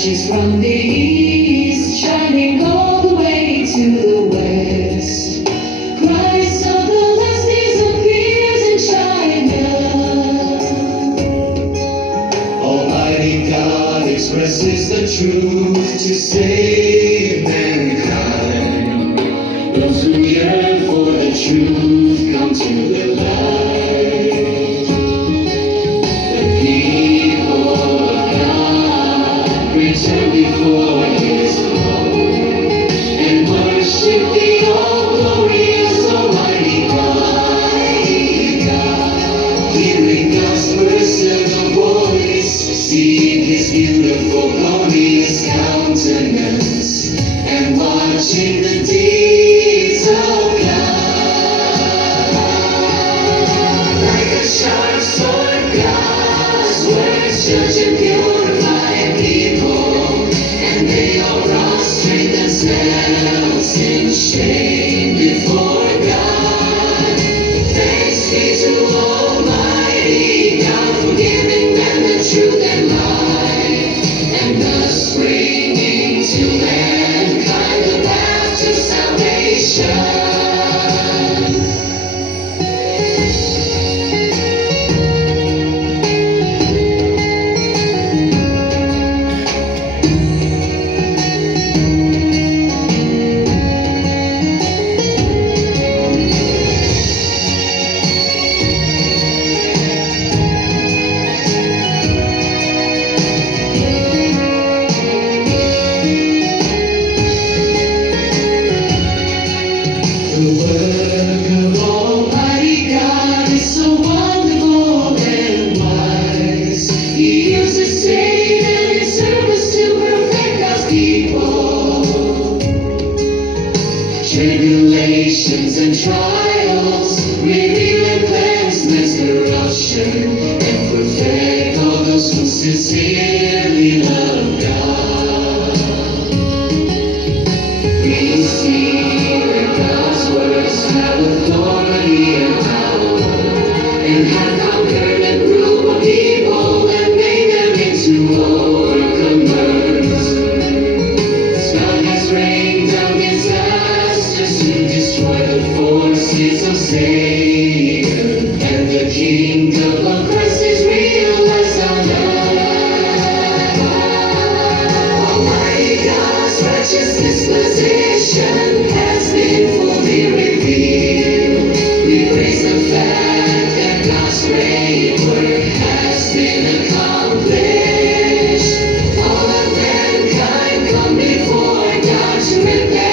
She's from the east, shining all the way to the west. Christ of the last days appears in China. Almighty God expresses the truth to save mankind. Those who yearn for the truth come to the light. The people of God return before His throne and worship the all-glorious Almighty God. Hearing God's personal voice, seeing His beautiful, glorious countenance, and watching the deeds of God. Like a sharp sword, God's words judge and purify people, and they all prostrate themselves in shame before God. Thanks be to Almighty God for giving them the truth and life, and thus bringing to mankind the path to salvation. The work of Almighty God is so wonderful and wise. He uses Satan and His service to perfect God's people. Tribulations and trials reveal and cleanse man's corruption and perfect all those who sincerely love God. We see that God's words have authority and power, and have conquered a group of people and made them into overcomers. God has rained down disasters to destroy the forces of Satan, and the kingdom of Christ is realized on earth. Almighty God's righteous disposition has been fully revealed. We praise the fact that God's great work has been accomplished. All of mankind come before God to repent.